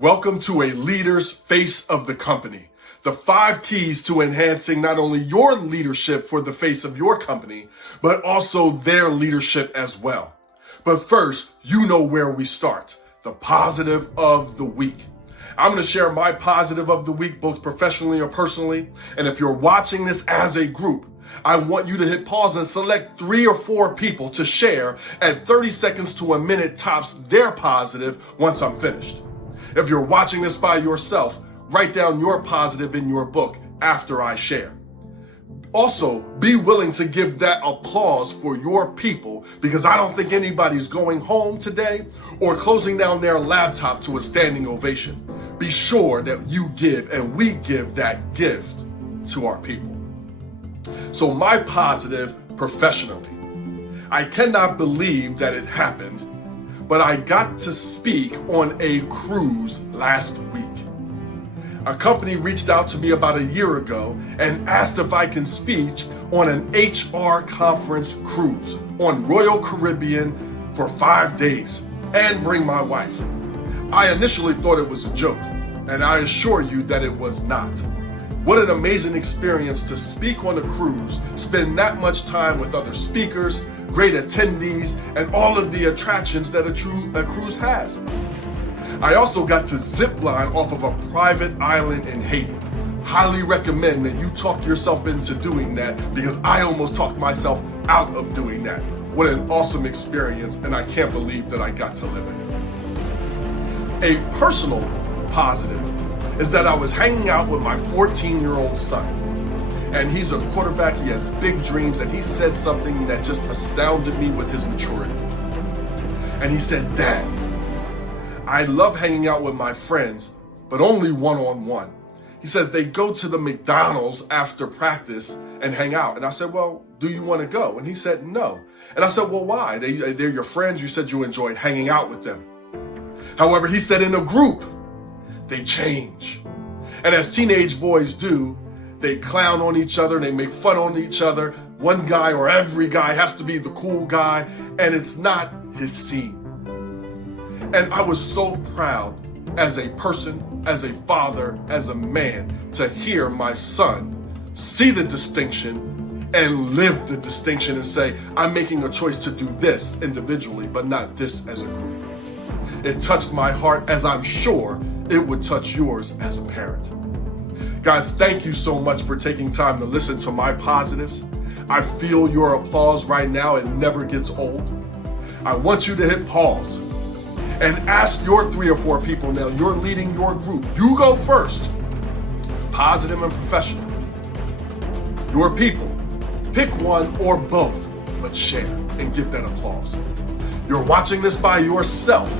Welcome to a leader's face of the company. The 5 keys to enhancing not only your leadership for the face of your company, but also their leadership as well. But first, you know where we start, the positive of the week. I'm going to share my positive of the week, both professionally or personally. And if you're watching this as a group, I want you to hit pause and select 3 or 4 people to share at 30 seconds to a minute tops their positive once I'm finished. If you're watching this by yourself, write down your positive in your book after I share. Also, be willing to give that applause for your people, because I don't think anybody's going home today or closing down their laptop to a standing ovation. Be sure that you give and we give that gift to our people. So my positive professionally, I cannot believe that it happened, but I got to speak on a cruise last week. A company reached out to me about a year ago and asked if I can speak on an HR conference cruise on Royal Caribbean for 5 days and bring my wife. I initially thought it was a joke, and I assure you that it was not. What an amazing experience to speak on a cruise, spend that much time with other speakers, great attendees, and all of the attractions that a cruise has. I also got to zip line off of a private island in Haiti. Highly recommend that you talk yourself into doing that, because I almost talked myself out of doing that. What an awesome experience, and I can't believe that I got to live it. A personal positive is that I was hanging out with my 14-year-old son. And he's a quarterback, he has big dreams, and he said something that just astounded me with his maturity. And he said, "Dad, I love hanging out with my friends, but only one-on-one." He says they go to the McDonald's after practice and hang out. And I said, "Well, do you want to go?" And he said, "No." And I said, "Well, why? They're your friends. You said you enjoyed hanging out with them." However, he said in a group, they change. And as teenage boys do, they clown on each other, they make fun on each other. One guy or every guy has to be the cool guy, and it's not his scene. And I was so proud as a person, as a father, as a man, to hear my son see the distinction and live the distinction and say, I'm making a choice to do this individually, but not this as a group. It touched my heart, as I'm sure it would touch yours as a parent. Guys, thank you so much for taking time to listen to my positives. I feel your applause right now. It never gets old. I want you to hit pause and ask your 3 or 4 people now. You're leading your group. You go first. Positive and professional. Your people. Pick one or both, but share and give that applause. You're watching this by yourself.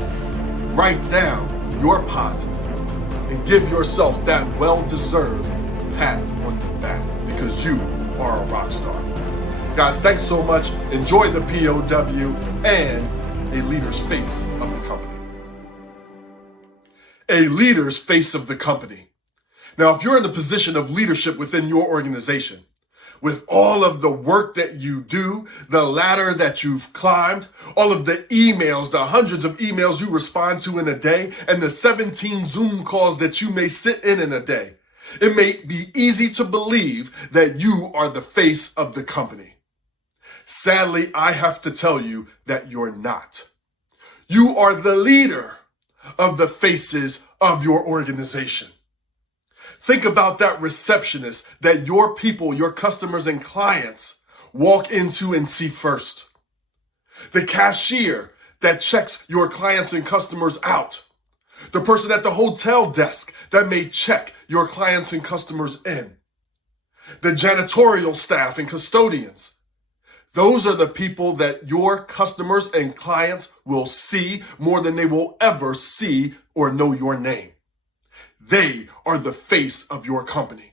Write down your positive and give yourself that well-deserved pat on the back, because you are a rock star. Guys, thanks so much. Enjoy the POW and a leader's face of the company. A leader's face of the company. Now, if you're in the position of leadership within your organization, with all of the work that you do, the ladder that you've climbed, all of the emails, the hundreds of emails you respond to in a day, and the 17 Zoom calls that you may sit in a day, it may be easy to believe that you are the face of the company. Sadly, I have to tell you that you're not. You are the leader of the faces of your organization. Think about that receptionist that your people, your customers and clients walk into and see first. The cashier that checks your clients and customers out. The person at the hotel desk that may check your clients and customers in. The janitorial staff and custodians. Those are the people that your customers and clients will see more than they will ever see or know your name. They are the face of your company.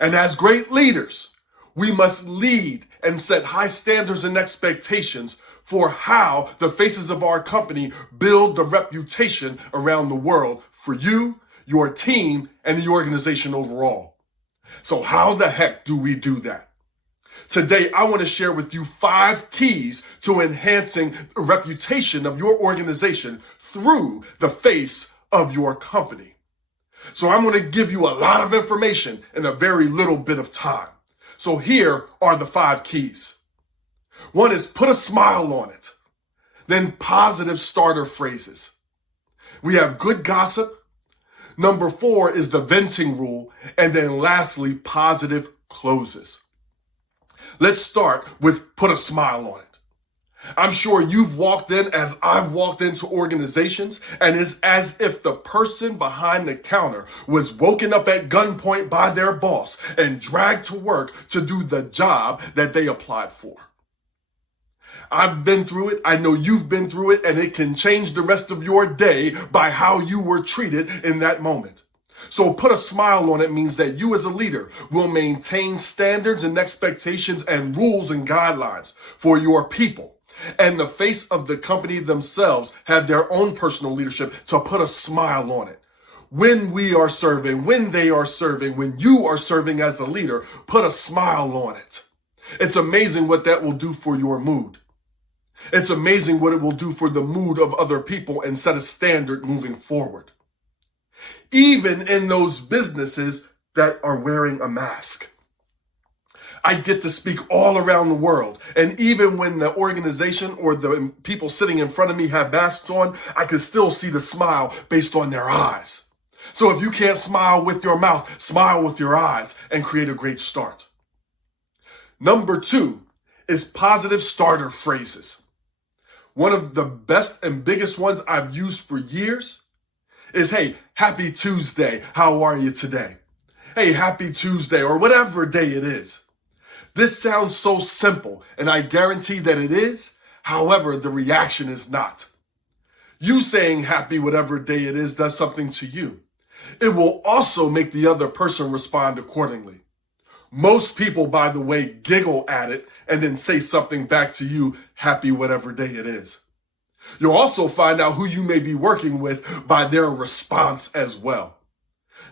And as great leaders, we must lead and set high standards and expectations for how the faces of our company build the reputation around the world for you, your team, and the organization overall. So how the heck do we do that? Today, I want to share with you 5 keys to enhancing the reputation of your organization through the face of your company. So I'm going to give you a lot of information in a very little bit of time. So here are the 5 keys. 1 is put a smile on it. Then positive starter phrases. We have good gossip. Number 4 is the venting rule. And then lastly, positive closes. Let's start with put a smile on it. I'm sure you've walked in as I've walked into organizations, and it's as if the person behind the counter was woken up at gunpoint by their boss and dragged to work to do the job that they applied for. I've been through it. I know you've been through it, and it can change the rest of your day by how you were treated in that moment. So put a smile on it means that you as a leader will maintain standards and expectations and rules and guidelines for your people. And the face of the company themselves have their own personal leadership to put a smile on it. When we are serving, when they are serving, when you are serving as a leader, put a smile on it. It's amazing what that will do for your mood. It's amazing what it will do for the mood of other people and set a standard moving forward. Even in those businesses that are wearing a mask. I get to speak all around the world. And even when the organization or the people sitting in front of me have masks on, I can still see the smile based on their eyes. So if you can't smile with your mouth, smile with your eyes and create a great start. Number 2 is positive starter phrases. One of the best and biggest ones I've used for years is, hey, happy Tuesday. How are you today? Hey, happy Tuesday, or whatever day it is. This sounds so simple, and I guarantee that it is. However, the reaction is not. You saying happy whatever day it is does something to you. It will also make the other person respond accordingly. Most people, by the way, giggle at it and then say something back to you, happy whatever day it is. You'll also find out who you may be working with by their response as well.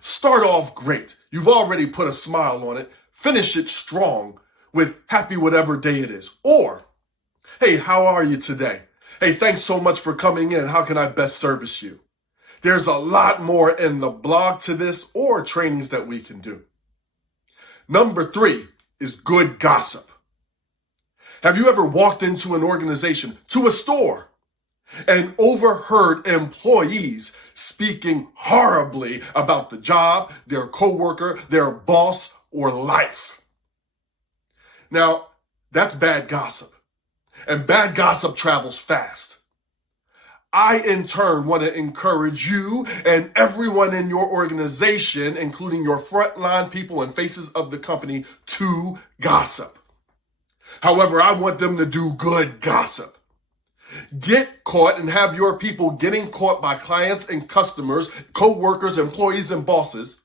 Start off great. You've already put a smile on it. Finish it strong with happy whatever day it is. Or, hey, how are you today? Hey, thanks so much for coming in. How can I best service you? There's a lot more in the blog to this or trainings that we can do. Number 3 is good gossip. Have you ever walked into an organization, to a store, and overheard employees speaking horribly about the job, their coworker, their boss, or life? Now, that's bad gossip. And bad gossip travels fast. I, in turn, want to encourage you and everyone in your organization, including your frontline people and faces of the company, to gossip. However, I want them to do good gossip. Get caught and have your people getting caught by clients and customers, co-workers, employees, and bosses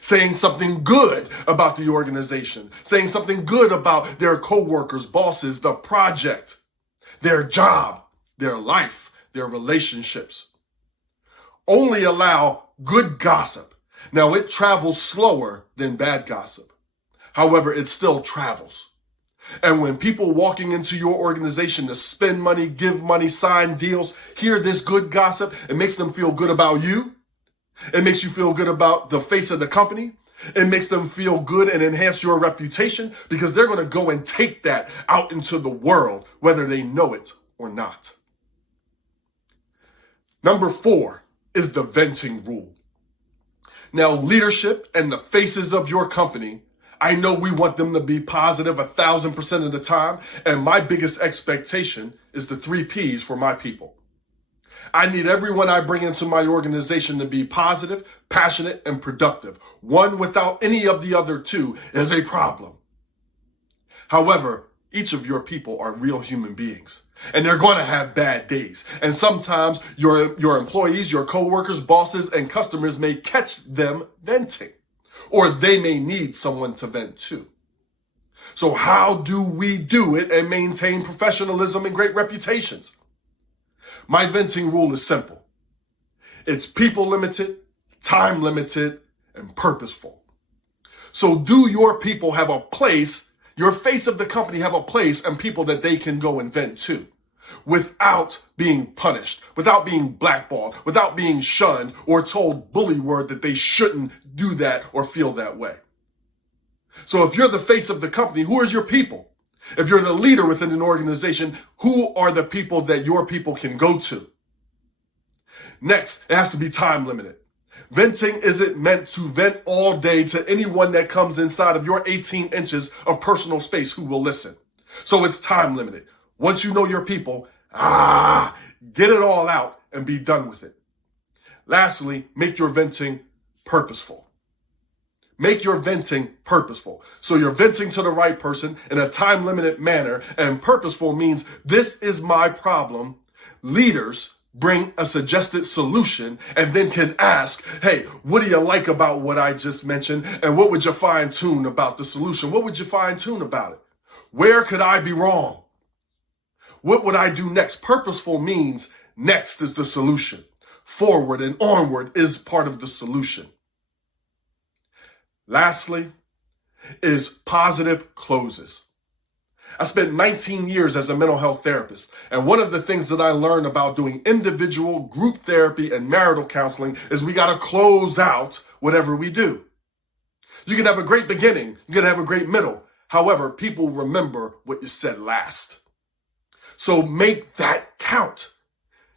saying something good about the organization, saying something good about their co-workers, bosses, the project, their job, their life, their relationships. Only allow good gossip. Now, it travels slower than bad gossip. However, it still travels. And when people walking into your organization to spend money, give money, sign deals, hear this good gossip, it makes them feel good about you. It makes you feel good about the face of the company. It makes them feel good and enhance your reputation because they're going to go and take that out into the world, whether they know it or not. Number 4 is the venting rule. Now, leadership and the faces of your company, I know we want them to be positive 1,000% of the time. And my biggest expectation is the 3 Ps for my people. I need everyone I bring into my organization to be positive, passionate, and productive. One without any of the other 2 is a problem. However, each of your people are real human beings, and they're going to have bad days. And sometimes your employees, your coworkers, bosses, and customers may catch them venting, or they may need someone to vent to. So how do we do it and maintain professionalism and great reputations? My venting rule is simple. It's people limited, time limited, and purposeful. So do your people have a place, your face of the company have a place and people that they can go and vent to? without being punished, without being blackballed, without being shunned or told bully word that they shouldn't do that or feel that way. So if you're the face of the company, who is your people? If you're the leader within an organization, who are the people that your people can go to? Next, it has to be time limited. Venting isn't meant to vent all day to anyone that comes inside of your 18 inches of personal space who will listen. So it's time limited. Once you know your people, get it all out and be done with it. Lastly, make your venting purposeful. Make your venting purposeful. So you're venting to the right person in a time limited manner, and purposeful means this is my problem. Leaders bring a suggested solution and then can ask, hey, what do you like about what I just mentioned? And what would you fine tune about the solution? What would you fine tune about it? Where could I be wrong? What would I do next? Purposeful means next is the solution. Forward and onward is part of the solution. Lastly is positive closes. I spent 19 years as a mental health therapist, and one of the things that I learned about doing individual, group therapy, and marital counseling is we got to close out whatever we do. You can have a great beginning, you can have a great middle. However, people remember what you said last. So make that count.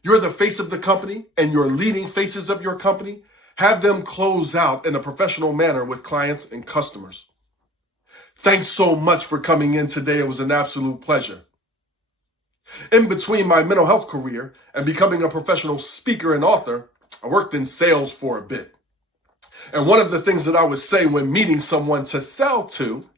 You're the face of the company, and you're leading faces of your company. Have them close out in a professional manner with clients and customers. Thanks so much for coming in today. It was an absolute pleasure. In between my mental health career and becoming a professional speaker and author, I worked in sales for a bit. And one of the things that I would say when meeting someone to sell to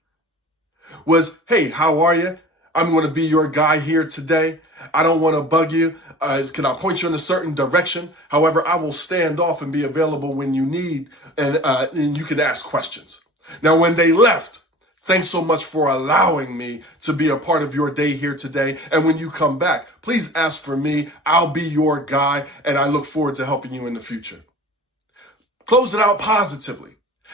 was, hey, how are you? I'm going to be your guy here today. I don't want to bug you. Can I point you in a certain direction? However, I will stand off and be available when you need, and you can ask questions. Now, when they left, thanks so much for allowing me to be a part of your day here today. And when you come back, please ask for me. I'll be your guy, and I look forward to helping you in the future. Close it out positively.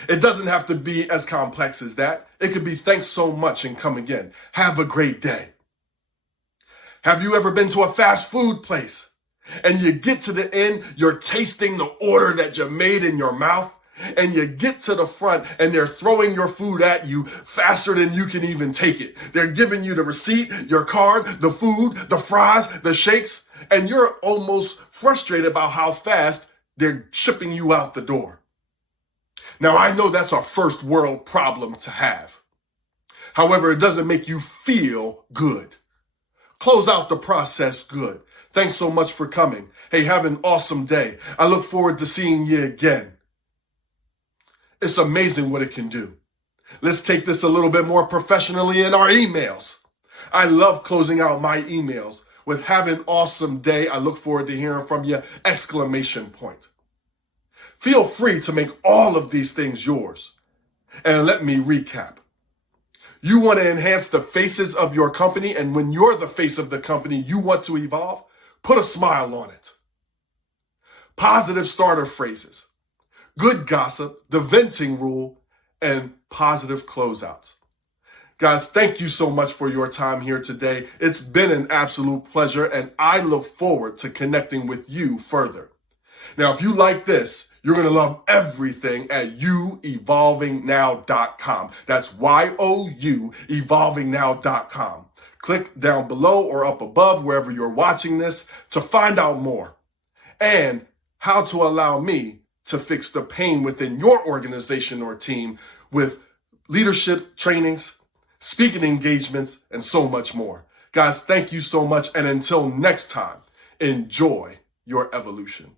It doesn't have to be as complex as that. It could be thanks so much and come again. Have a great day. Have you ever been to a fast food place and you get to the end, you're tasting the order that you made in your mouth, and you get to the front and they're throwing your food at you faster than you can even take it. They're giving you the receipt, your card, the food, the fries, the shakes, and you're almost frustrated about how fast they're shipping you out the door. Now, I know that's a first world problem to have. However, it doesn't make you feel good. Close out the process good. Thanks so much for coming. Hey, have an awesome day. I look forward to seeing you again. It's amazing what it can do. Let's take this a little bit more professionally in our emails. I love closing out my emails with have an awesome day. I look forward to hearing from you, exclamation point. Feel free to make all of these things yours. And let me recap. You want to enhance the faces of your company, and when you're the face of the company you want to evolve, put a smile on it. Positive starter phrases, good gossip, the venting rule, and positive closeouts. Guys, thank you so much for your time here today. It's been an absolute pleasure, and I look forward to connecting with you further. Now, if you like this, you're going to love everything at youevolvingnow.com. That's YOU, evolvingnow.com. Click down below or up above, wherever you're watching this, to find out more and how to allow me to fix the pain within your organization or team with leadership trainings, speaking engagements, and so much more. Guys, thank you so much. And until next time, enjoy your evolution.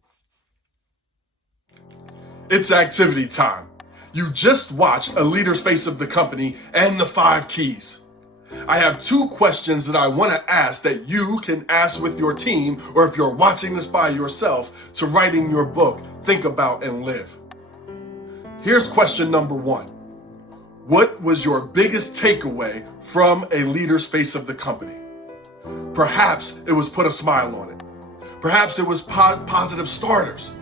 It's activity time. You just watched a leader's face of the company and the 5 keys. I have 2 questions that I want to ask that you can ask with your team, or if you're watching this by yourself, to write in your book, Think About and Live. Here's question number 1. What was your biggest takeaway from a leader's face of the company? Perhaps it was put a smile on it. Perhaps it was positive starters,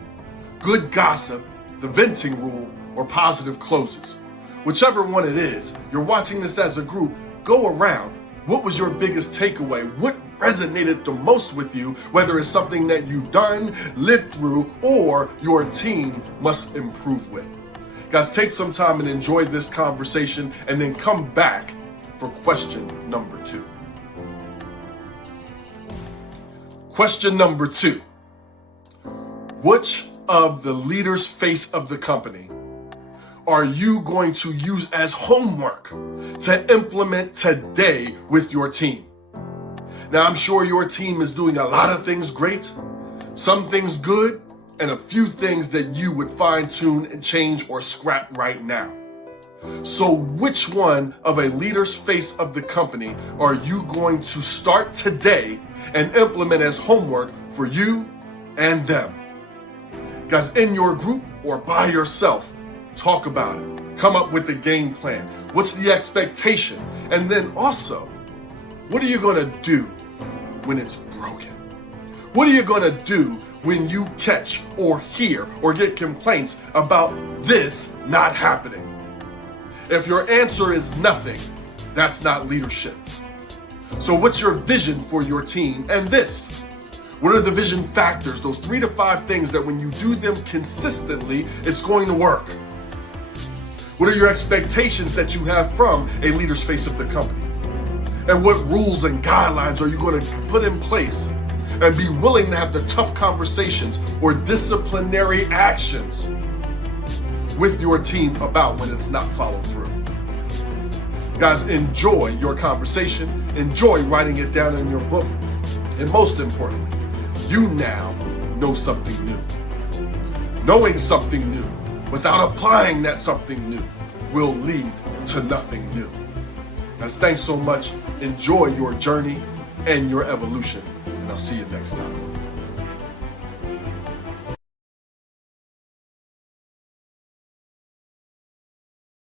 good gossip, the venting rule, or positive closes. Whichever one it is, you're watching this as a group, go around. What was your biggest takeaway? What resonated the most with you, whether it's something that you've done, lived through, or your team must improve with. Guys, take some time and enjoy this conversation and then come back for question number 2. Question number 2. Which of the leaders' face of the company are you going to use as homework to implement today with your team? Now, I'm sure your team is doing a lot of things great, some things good, and a few things that you would fine tune and change or scrap right now. So which one of a leader's face of the company are you going to start today and implement as homework for you and them? Guys, in your group or by yourself, talk about it. Come up with the game plan. What's the expectation? And then also, what are you going to do when it's broken? What are you going to do when you catch or hear or get complaints about this not happening? If your answer is nothing, that's not leadership. So what's your vision for your team? And this, what are the vision factors, those 3 to 5 things that when you do them consistently, it's going to work? What are your expectations that you have from a leader's face of the company? And what rules and guidelines are you going to put in place and be willing to have the tough conversations or disciplinary actions with your team about when it's not followed through? Guys, enjoy your conversation, enjoy writing it down in your book, and most importantly, you now know something new. Knowing something new without applying that something new will lead to nothing new. Guys, thanks so much. Enjoy your journey and your evolution, and I'll see you next time.